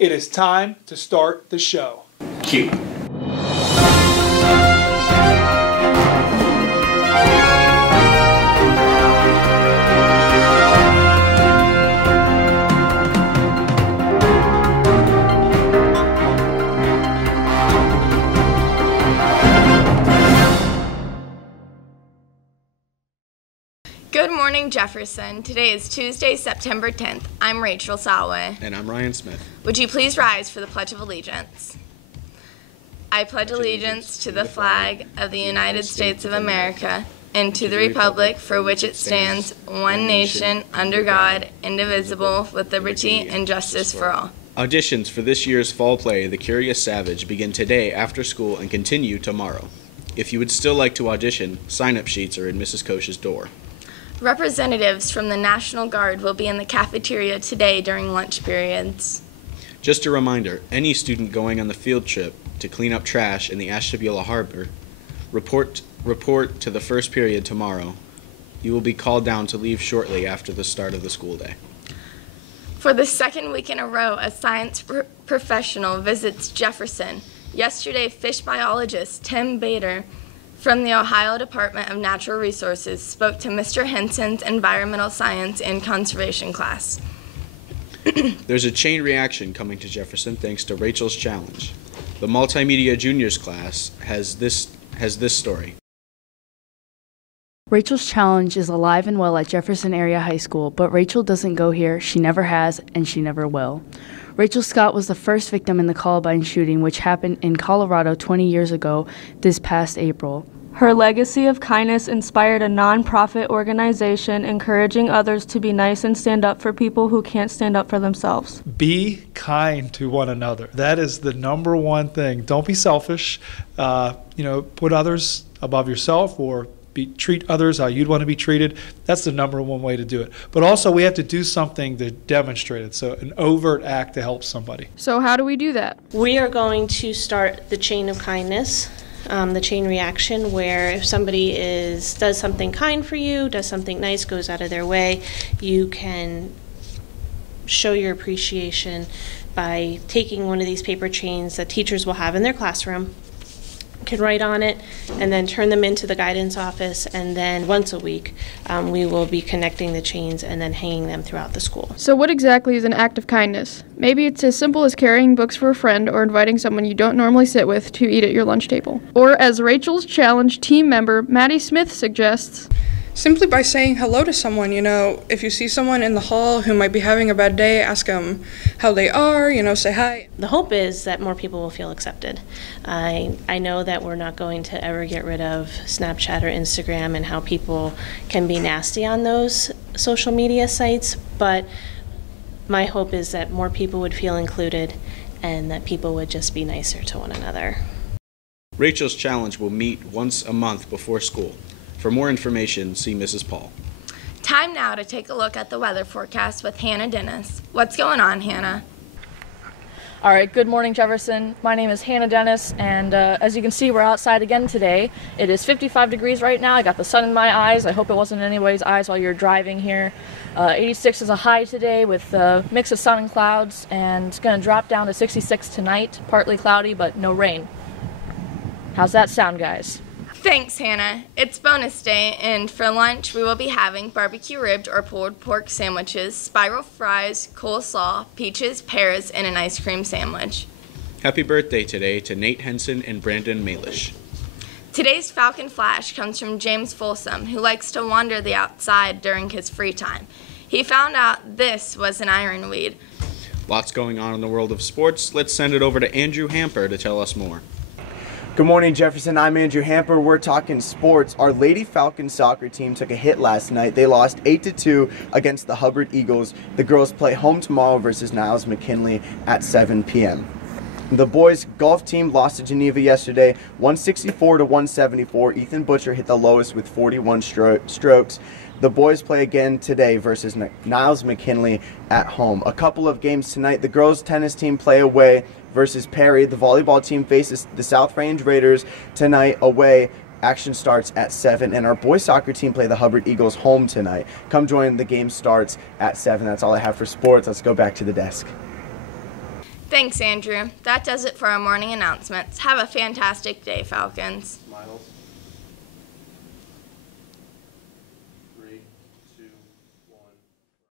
It is time to start the show. Cue. Good morning, Jefferson. Today is Tuesday, September 10th. I'm Rachel Salway. And I'm Ryan Smith. Would you please rise for the Pledge of Allegiance? I pledge allegiance to the flag of the United States of America and to the republic for which it stands, one nation, under God, indivisible, with liberty and justice for all. Auditions for this year's fall play, The Curious Savage, begin today after school and continue tomorrow. If you would still like to audition, sign-up sheets are in Mrs. Koch's door. Representatives from the National Guard will be in the cafeteria today during lunch periods. Just a reminder, any student going on the field trip to clean up trash in the Ashtabula Harbor, report to the first period tomorrow. You will be called down to leave shortly after the start of the school day. For the second week in a row, a science professional visits Jefferson. Yesterday, fish biologist Tim Bader from the Ohio Department of Natural Resources spoke to Mr. Henson's environmental science and conservation class. There's a chain reaction coming to Jefferson thanks to Rachel's challenge. The Multimedia Juniors class has this story. Rachel's challenge is alive and well at Jefferson Area High School, but Rachel doesn't go here, she never has, and she never will. Rachel Scott was the first victim in the Columbine shooting, which happened in Colorado 20 years ago this past April. Her legacy of kindness inspired a nonprofit organization encouraging others to be nice and stand up for people who can't stand up for themselves. Be kind to one another. That is the number one thing. Don't be selfish. Put others above yourself, or treat others how you'd want to be treated. That's the number one way to do it. But also we have to do something to demonstrate it, so an overt act to help somebody. So how do we do that? We are going to start the chain of kindness, the chain reaction, where if somebody does something kind for you, does something nice, goes out of their way, you can show your appreciation by taking one of these paper chains that teachers will have in their classroom, can write on it, and then turn them into the guidance office, and then once a week we will be connecting the chains and then hanging them throughout the school. So what exactly is an act of kindness? Maybe it's as simple as carrying books for a friend or inviting someone you don't normally sit with to eat at your lunch table. Or as Rachel's Challenge team member Maddie Smith suggests, simply by saying hello to someone. If you see someone in the hall who might be having a bad day, ask them how they are, say hi. The hope is that more people will feel accepted. I know that we're not going to ever get rid of Snapchat or Instagram and how people can be nasty on those social media sites, but my hope is that more people would feel included and that people would just be nicer to one another. Rachel's challenge will meet once a month before school. For more information, see Mrs. Paul. Time now to take a look at the weather forecast with Hannah Dennis. What's going on, Hannah? All right, good morning, Jefferson. My name is Hannah Dennis, and as you can see, we're outside again today. It is 55 degrees right now. I got the sun in my eyes. I hope it wasn't in anybody's eyes while you're driving here. 86 is a high today with a mix of sun and clouds, and it's going to drop down to 66 tonight, partly cloudy, but no rain. How's that sound, guys? Thanks, Hannah. It's bonus day, and for lunch we will be having barbecue ribbed or pulled pork sandwiches, spiral fries, coleslaw, peaches, pears, and an ice cream sandwich. Happy birthday today to Nate Henson and Brandon Malish. Today's Falcon Flash comes from James Folsom, who likes to wander the outside during his free time. He found out this was an ironweed. Lots going on in the world of sports. Let's send it over to Andrew Hamper to tell us more. Good morning, Jefferson. I'm Andrew Hamper. We're talking sports. Our Lady Falcons soccer team took a hit last night. They lost 8-2 against the Hubbard Eagles. The girls play home tomorrow versus Niles McKinley at 7 p.m. The boys golf team lost to Geneva yesterday, 164-174. Ethan Butcher hit the lowest with 41 strokes. The boys play again today versus Niles McKinley at home. A couple of games tonight. The girls tennis team play away versus Perry. The volleyball team faces the South Range Raiders tonight away. Action starts at 7, and our boys soccer team play the Hubbard Eagles home tonight. Come join. The game starts at 7. That's all I have for sports. Let's go back to the desk. Thanks, Andrew. That does it for our morning announcements. Have a fantastic day, Falcons. Miles.